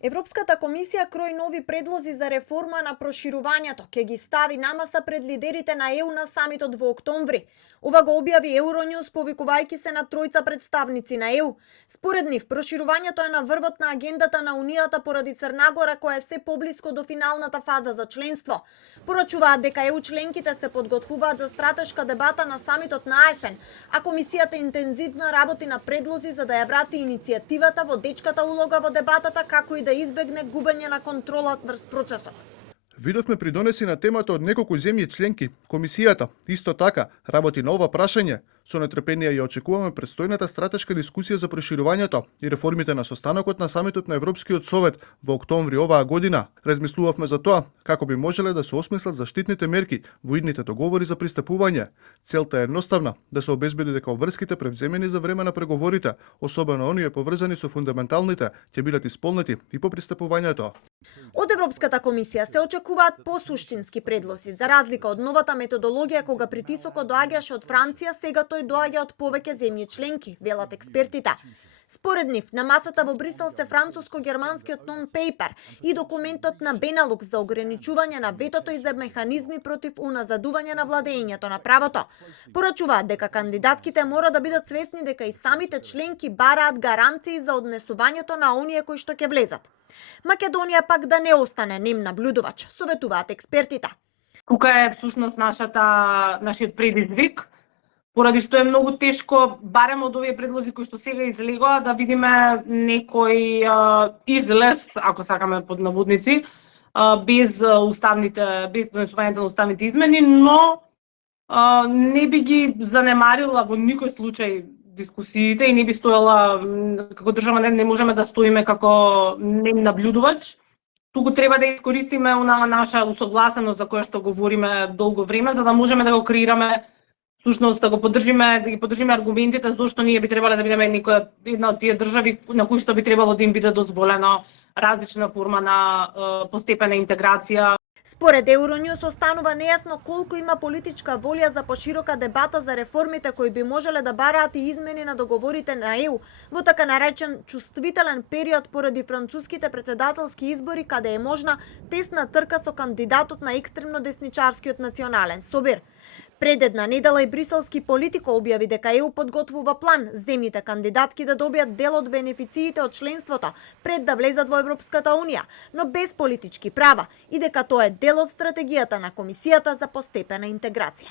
Европската комисија крои нови предлози за реформа на проширувањето, ќе ги стави на маса пред лидерите на ЕУ на самитот во октомври. Ова го објави Euronews повикувајќи се на тројца представници на ЕУ. Според нив, проширувањето е на врвот на агендата на Унијата поради Црна Гора, која е се поблиску до финалната фаза за членство. Порачуваат дека ЕУ членките се подготвуваат за стратешка дебата на самитот на есен, а комисијата интензивно работи на предлози за да ја врати иницијативата, водечката улога во дебатата, како и да избегне губење на контрола врз процесот. Видовме придонеси на темата од неколку земји членки. Комисијата исто така работи на ова прашање. Со нетрпение ја очекуваме предстојната стратешка дискусија за проширувањето и реформите на состанокот на самитот на Европскиот совет во октомври оваа година. Размислувавме за тоа како би можеле да се осмислат заштитните мерки во идните договори за пристапување. Целта е едноставна, да се обезбеди дека обврските превземени за време на преговорите, особено оние поврзани со фундаменталните, ќе бидат исполнети и по пристапувањето. Од Европската комисија се очекуваат посуштински предлози, за разлика од новата методологија кога притисокот доаѓаше од Франција, сега тој доаѓа од повеќе земји членки, велат експертите. Според нив, на масата во Брисел се француско-германскиот нон-пейпер и документот на Бенелукс за ограничување на ветото и за механизми против уназадување на владењето на правото. Порачуваат дека кандидатките мора да бидат свесни дека и самите членки бараат гаранции за однесувањето на оние кои што ќе влезат. Македонија пак да не остане нем наблюдувач, советуваат експертите. Тука е всушност нашиот предизвик, поради што е многу тешко, барем од овие предлози кои што сега излегоа, да видиме некој излез, ако сакаме под наводници, без донесувањето на уставните измени, но не би ги занемарила во никој случај дискусиите и не би стоела како држава, не можеме да стоиме како нем наблюдувач. Туку треба да искористиме она наша усогласеност за која што говориме долго време, за да можеме да го креираме, всушност да ги поддржиме аргументите зошто ние би требале да бидеме една од тие држави на кои што би требало да им биде дозволена различна форма на постепена интеграција. Според Euronews останува нејасно колку има политичка волја за поширока дебата за реформите кои би можеле да бараат и измени на договорите на ЕУ во така наречен чувствителен период поради француските претседателски избори, каде е можна тесна трка со кандидатот на екстремно десничарскиот национален собир. Пред една недела и бриселски политико објави дека ЕУ подготвува план земјите кандидатки да добијат дел од бенефициите од членството пред да влезат во Европската Унија, но без политички права и дека тоа е дел од стратегијата на Комисијата за постепена интеграција.